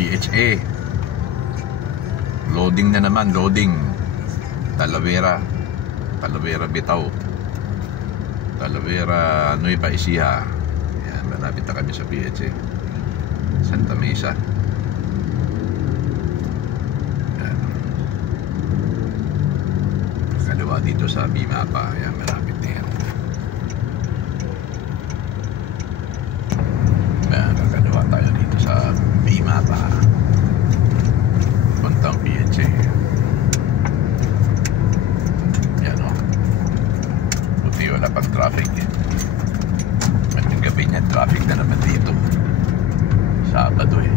PHA. Loading na naman, loading. Talavera Bitaw, Talavera Nueva Ecija. Yan, malapit na kami sa PHA Santa Mesa. Yan, kaliwa dito sa Bimapa. Yan, malapit na yan. Yan, kaliwa tayo dito sa Bimapa, puntang PHA. Wala pang traffic eh. Mating gabi niya, traffic na naman dito. Sabado eh.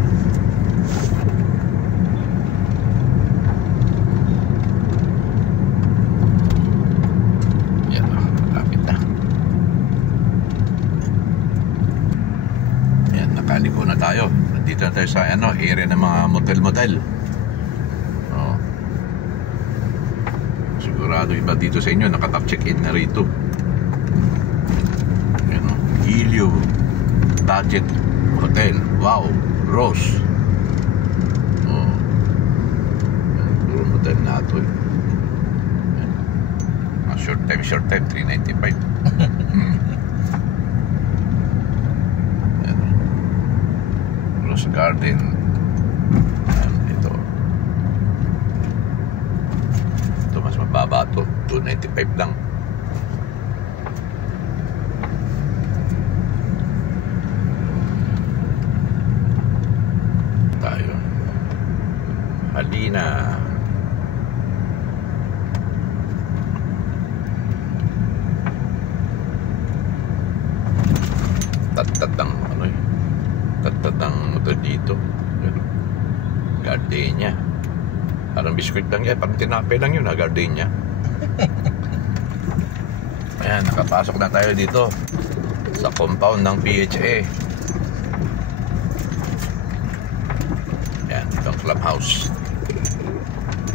Yan o, malapit na. Yan, nakaliko na tayo. Nandito na tayo sa area ng mga motel-motel. Oh. Sigurado iba dito sa inyo nakatap check-in na rito. Ilio Budget Hotel. Wow, Rose. Oh, puro hotel na ito eh. Short time, $395. Rose Garden. Ito mas mababa ito, $295 lang. Halina. Tattatang motor dito. Gardenia. Parang biskuit lang yan, parang tinapay lang yun, Gardenia. Ayan, nakapasok na tayo dito sa compound ng PHA. Ayan, itong clubhouse.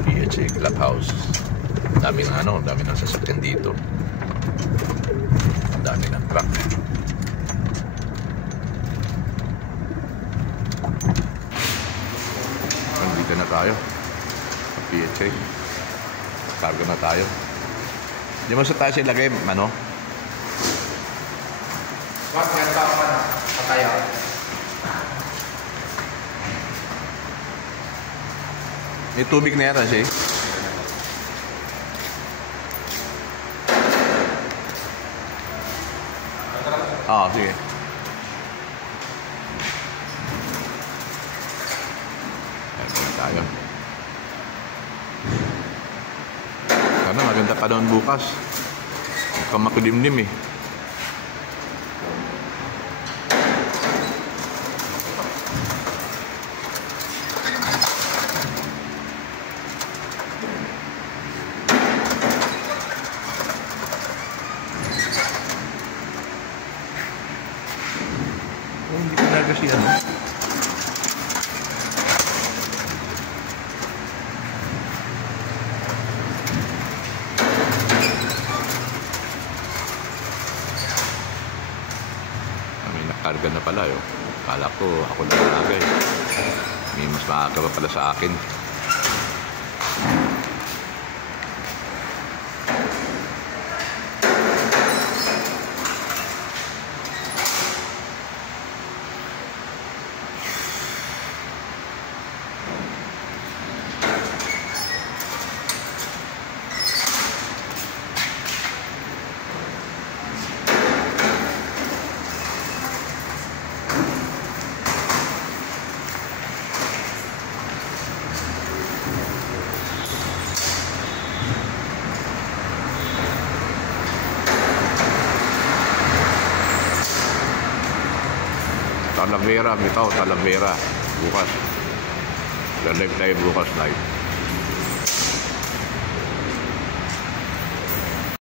PHA Clubhouse. Dami ng sasakyan dito. Dami ng truck. Dito na tayo sa PHA. Cargo na tayo. Hindi mo sa tayo sa ilagay, Wag yan pa ako na pataya. May tubig na yata siya eh. Sige. Ayan tayo. Sana maganda pa doon bukas. Mukhang makudimdim eh. Hindi ko na kasi may nakarga na pala yun. Kala ko ako na nalagay. May mas maaga pa pala sa akin. Talavera, Bitaw, Talavera. Bukas. Live tayo bukas live.